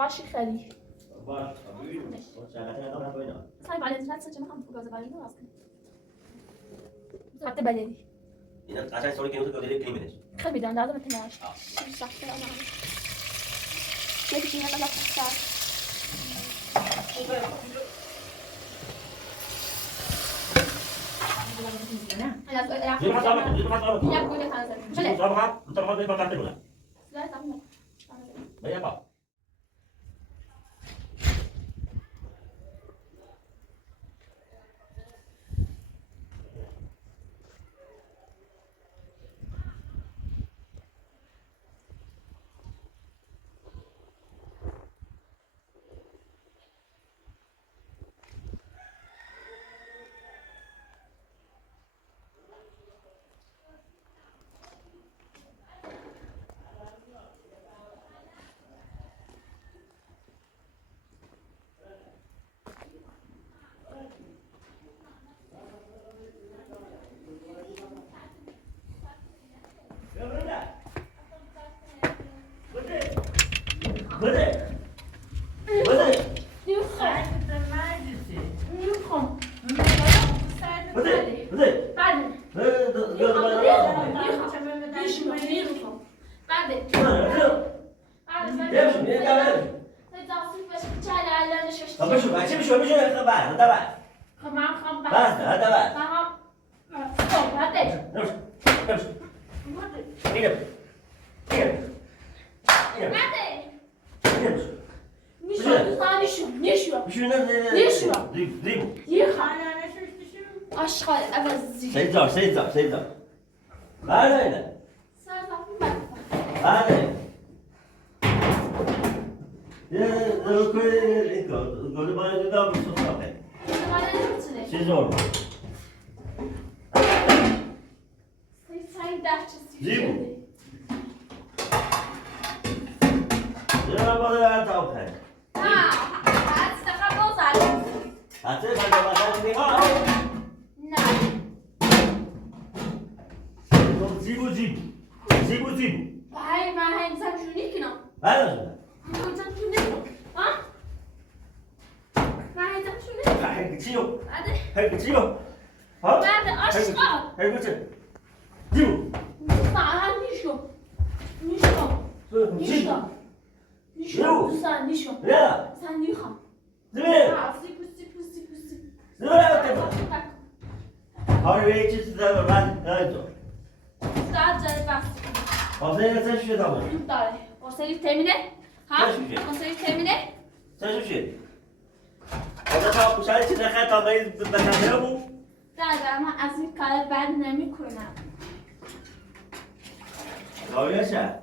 باشی خیلی باش شغلت ندارم تو اینا سعی بعد از چه میخوام گاز بالین رو واسه حتی بلدی اینا قشنگ سوری که تو داری کلیم بدش خیلی میدونم لازم تناش سخته انا نمیشه انا سخته سيدا هذا هذا يا كل ما يقدر بسرعة شجور جيبوا يا بابا تعال Gavyaşa.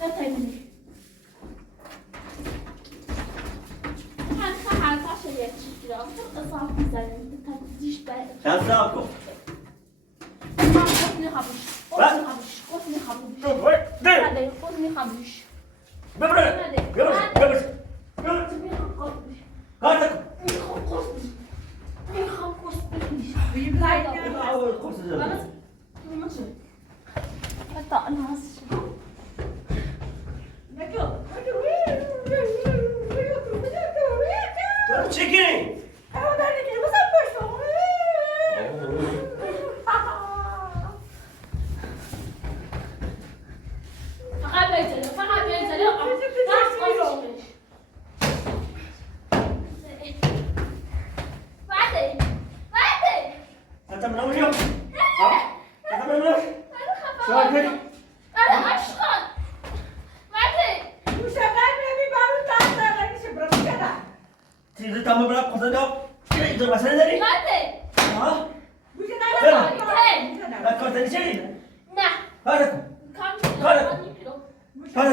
نه تیمونی من هر پاشه یک چیزی را اضافه میزنیم تا دیش باید Sen sağ kol. خود میخوابوش نه خود میخوابوش Bıbırı. Göbüş. Kalk. Çekin. Sen ne oluyor? Sen ne oluyor? Sakin. Sizi tam bırak kazanıyor. Dur masaya nereye? Ha? Ben korktan içeri. Hadi. Hadi.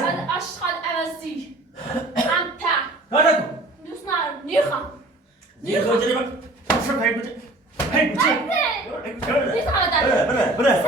Niye kocana bak? Şu hayır bıçak. Hayır bıçak. Bırak.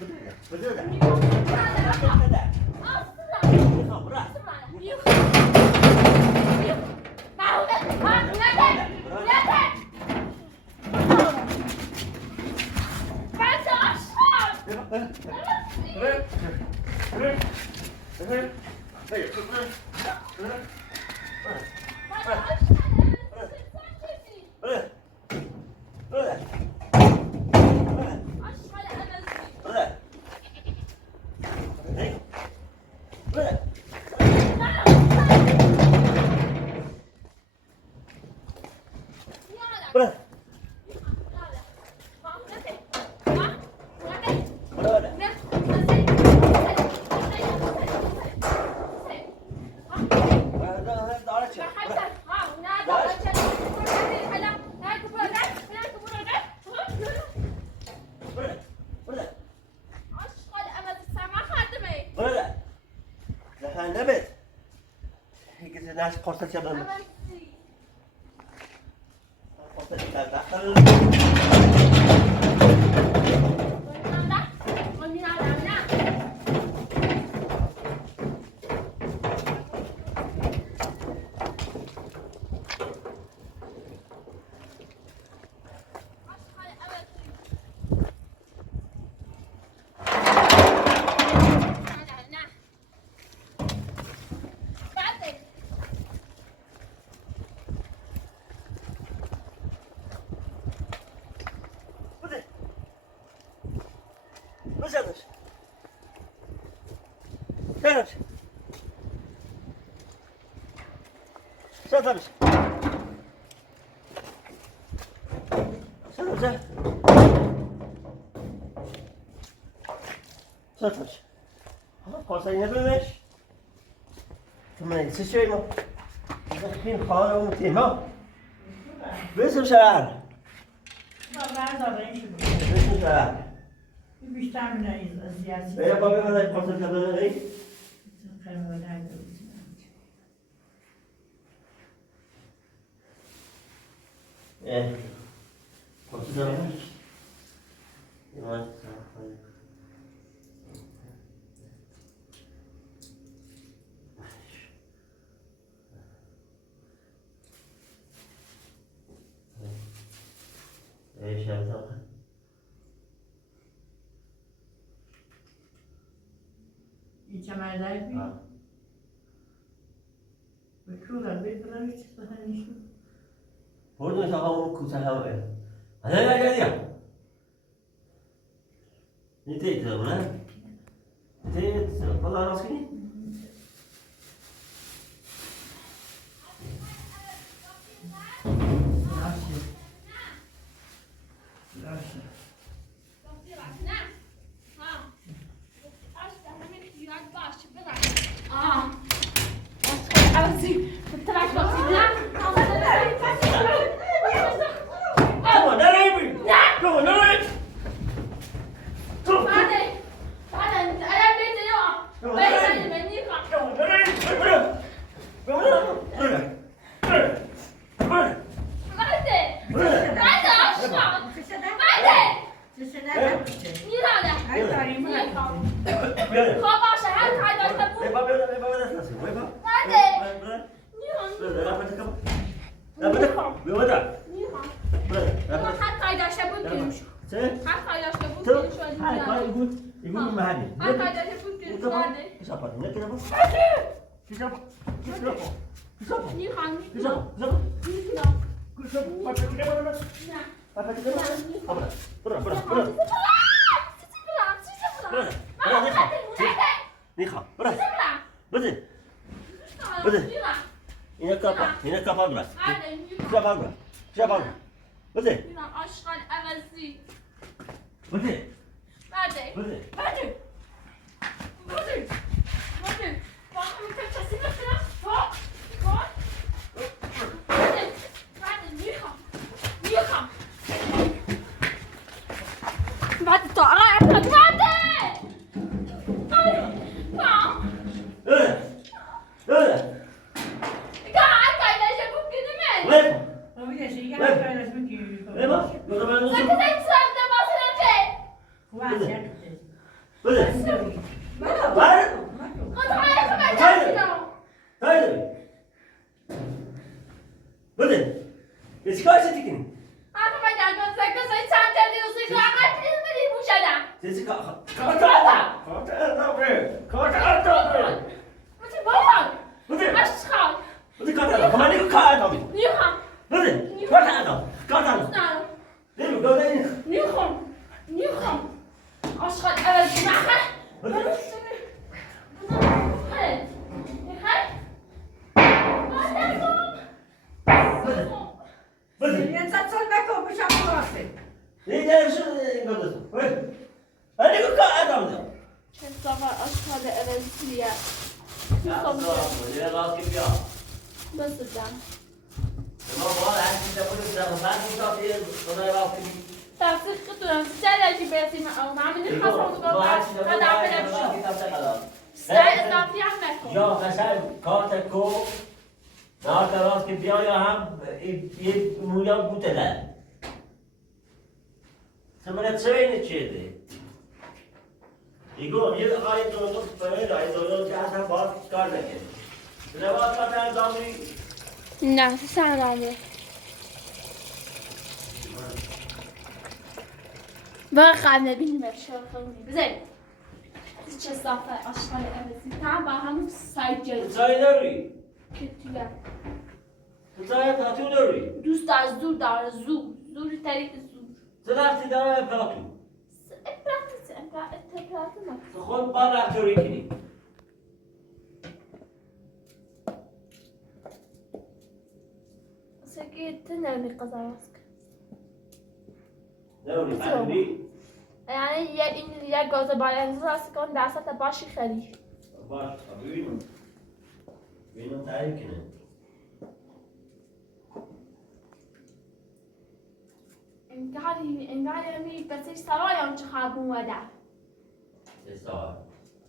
بده میخوام بده اصلا میخوام برا ناس قرصة شباب قرصة داخل شطرش شطرش قرصة ينبلش ثم يتسشي ما الحين خانة ومتيمة بس بشعر بس بشعر بیشتر من زیادی. يا بابي هذا قرصة شباب ايه قرصة شباب ايش هذا؟ این چمردای بی؟ به کولر بیدرش چیز هنیشون. برضه شغال كوسه هواء انا لا جديا نتيت ولا نتيت والله راسك يقول ما هذه كسبت كده بس كسب Tezi kartı. Hadi bakalım. Hadi. Aşağı. Hadi kartı. Kamanı kartı. Niham. Hadi. Kartı. Kartı. Niham. Değil mi? Gördün. Niham. Niham. Aşağı evet. Niham. Hadi. Hadi. Niham. Hadi. Nie za co taką wysiadłasy. Ne dersin gördün? Hadi. Hadi kartı. Mustafa aşağıda evet ya. Ya so, ya last gibi ya. Nasıl can? Ama bu arada her şeyde bunu da ben bu da bir buna last gibi. Tafsir kutudan sizlerle gibi yapayım. Ağzımın hasarı kadar. Kadar böyle bir şey. Sen tafsir yapmak. Ja, مثلا کارت کو ناکارات که بیای هم یه مویان بوده سمنه چه چیده ایگو یه آیه دونو فرد آیه دونو که اصلا باید کار نکنه نباید کار انجامی نه sen abi. Bakın ne bilmem şarkım güzel. Hiç hesapla aşağıya evet. Tamam bakalım sayacağız. چای داری؟ Kötüler. چای پاتو داری؟ Düz dar, zur dar, zur. Zur terik zur. زرفتی داره پاتو Empratı mı? خود با رفتاری کنی Seki ne kazanmak. نوری خیلی Yani ya این ya گاز بالانس است کن دست باشی خیلی. باش ببینم ببینم تعریف کنه انگاری می بسیج سرایم چه خراب اومده. سال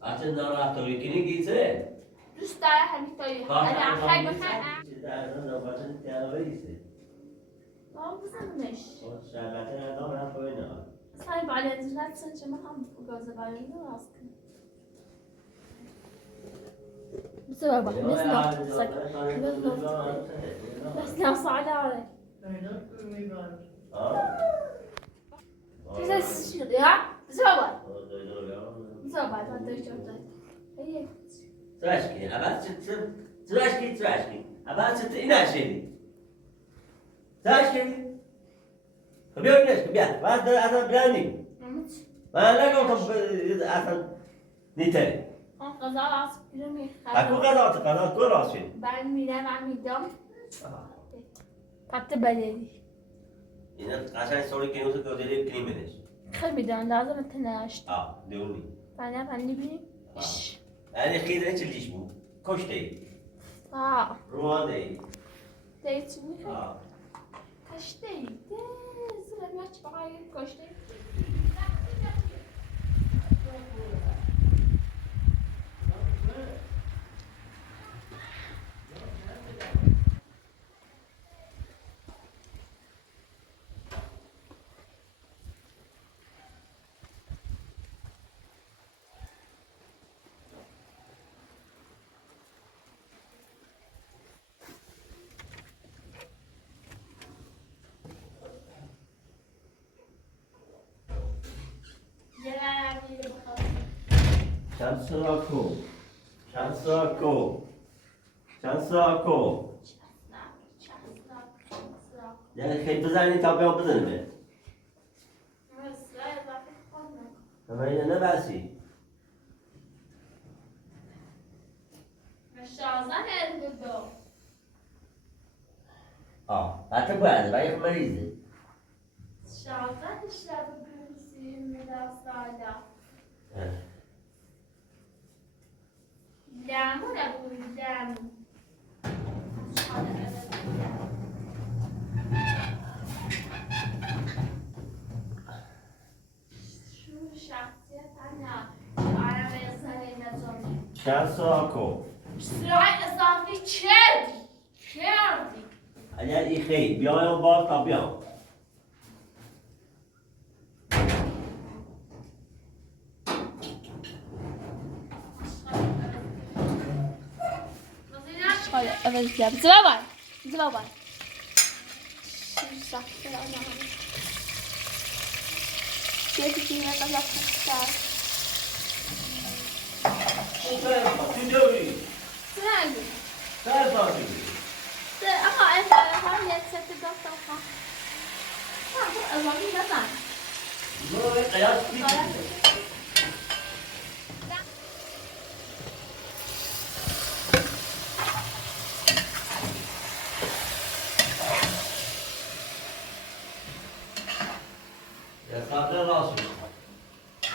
حتی نرفتاری کنی گیته دوست داره همینطوری. انا خیلی بخیر. چیز ارزان نباشن تیاریسته ما بزنمش. شربتی ندام رفت باید نه سعی بالانس نتسن چه هم گاز بالانس راست کن. بسرعه بقى بس لا صعد عليك. Öyle duymuyor. بس يا بسرعه بسرعه ما تقدرش هي Tıraşki, abaz çıktım. Tıraşki. Abaz çıktı inaşeli. Tıraşki. Kabıyor güneş, kabıyor. Vaz da asan bilanim. نمت Ben ne kaldım asan niteli. قضا راس كلمه Hakkı kazatı, kazatı rası. ben midem tatlı beledi. Yine aşağı soru keniyorsa gördüğü klimedir. خیلی میدونم لازم تنشت Diyorni. ben ne bileyim. Yani khidre çildiş bu. Koş değil. Ruhan değil. Değil mi? Ha. Kaç değil. Sıra maç bakayım kaç değil. Şansako. Yani hep bızani tabi o bızani mi? Ama yine ne versi? Hatta bu yani ben yakmalıydı. Şahsen işler bugün miraslarla. Evet. Lemur ya bu lemur. Şu şahsiyet anne. Arabaya sarayına zorluyor. Şansako. Sırayla zafi çerdi. Çerdi. Yani iyi, bir ayağım var tabi ya. Evet ya. Bize var. Bize var. Şu şahsiyet anne. یکی دیگه قضا کشتر تو دوری سرنگ سر داری اما هم یک ست داشتم ها ازامی نزن برو قیاس بیدی یا قبل راسو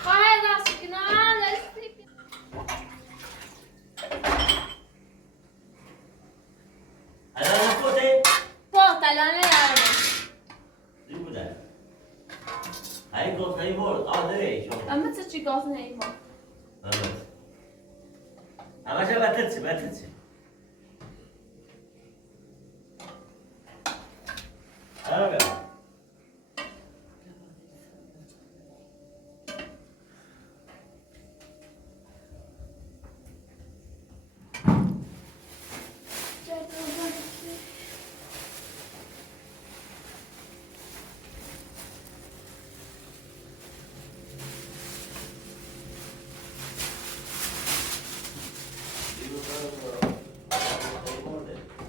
خواهد راست کنم لستی الان نکوته الان یارم چی بوده؟ هی گفت هی برد آدره شما اما چی گفت نیما اما چه بترسی الان بیا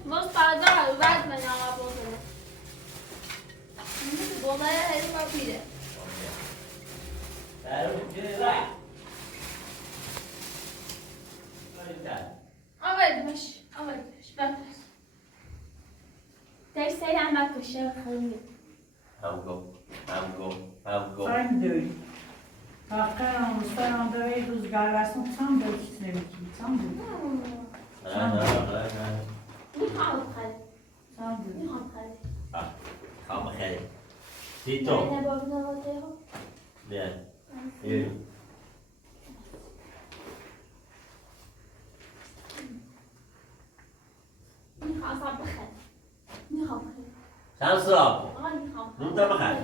Most padar بعد من آقا بوده بوده هیچ پاپیره آوردمش بپرس در سیر عمل کشه خیلی هم گو Sen de öyle. Kalkan olmuşlar da öyle rüzgarlarsın tam da ikisine bir tam da. میخوام خیلی Tam da. میخوام خیلی خام خیلی سی تو نه بابا نواته ها بیا یه میخوام اصلا بخیر میخوام خیلی چند سراب آقا میخوام نون تا بخر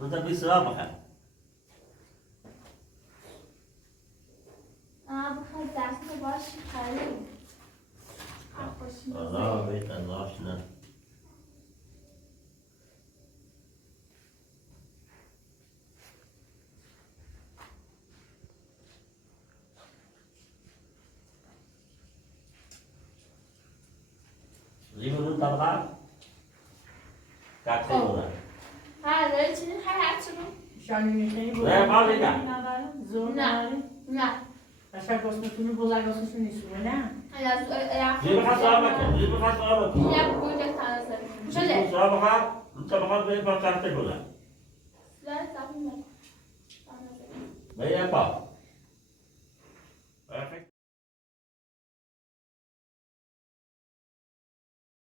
نون تا 20 سراب بخر بخیر دست باشی خیلی الله بیت الله شنه لیمو نون تا بخر ککسی بودن ها داری چیزی هر چی رو Şanını şeyi bu. Ne var ne? Zor نه ne? نه Aşağı kosmosunu bozar kosmosunu istiyor ne? لیمو خواست سراب بکن لیمو خواست سراب بکن یه گوجه تناسه لیمو شده سراب بخر نون تا بخر باید با ککسی بودن زن صافی میکنه باید پا